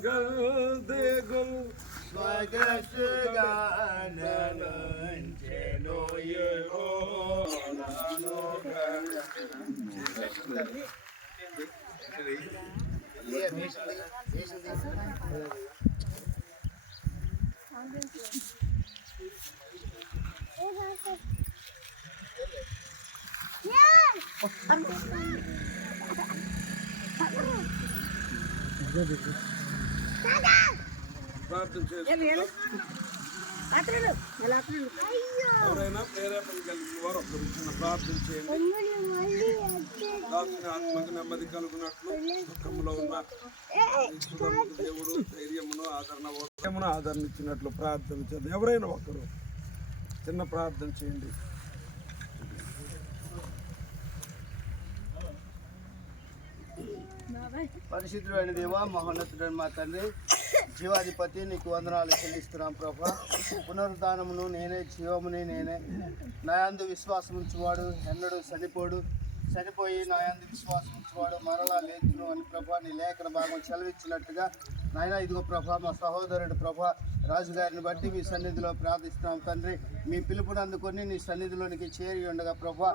gul Magasaganan Chenoyo Yeah! ప్రార్థన చేస్తున్నారు ఎవరైనా ప్రేరేపణ కలిగిన వారు ఒకరు చిన్న ప్రార్థన చేయండి. దాచిన ఆత్మకు నెమ్మది కలుగునట్లు దుఃఖంలో ఉన్న దేవుడు ధైర్యమును ఆదరణ ధైర్యమును ఆదరణ ఇచ్చినట్లు ప్రార్థన చేయండి ఎవరైనా ఒకరు చిన్న ప్రార్థన చేయండి. పరిశుద్ధుడైన దేవ మహోన్నతుడైన మా తండ్రి జీవాధిపతి నీకు వందనాలు చెల్లిస్తున్నాం ప్రభా. పునరుద్ధానమును నేనే జీవముని నేనే. నాయందు విశ్వాసం ఉంచువాడు ఎన్నడు చనిపోడు. చనిపోయి నాయందు విశ్వాసం ఉంచువాడు మరలా లేచును అని ప్రభా నీ లేఖన భాగం సెలవిచ్చినట్టుగా. నాయన ఇదిగో ప్రభా మా సహోదరుడు ప్రభా రాజుగారిని బట్టి మీ సన్నిధిలో ప్రార్థిస్తున్నాం తండ్రి. మీ పిలుపుని అందుకొని నీ సన్నిధిలోనికి చేరి ఉండగా ప్రభా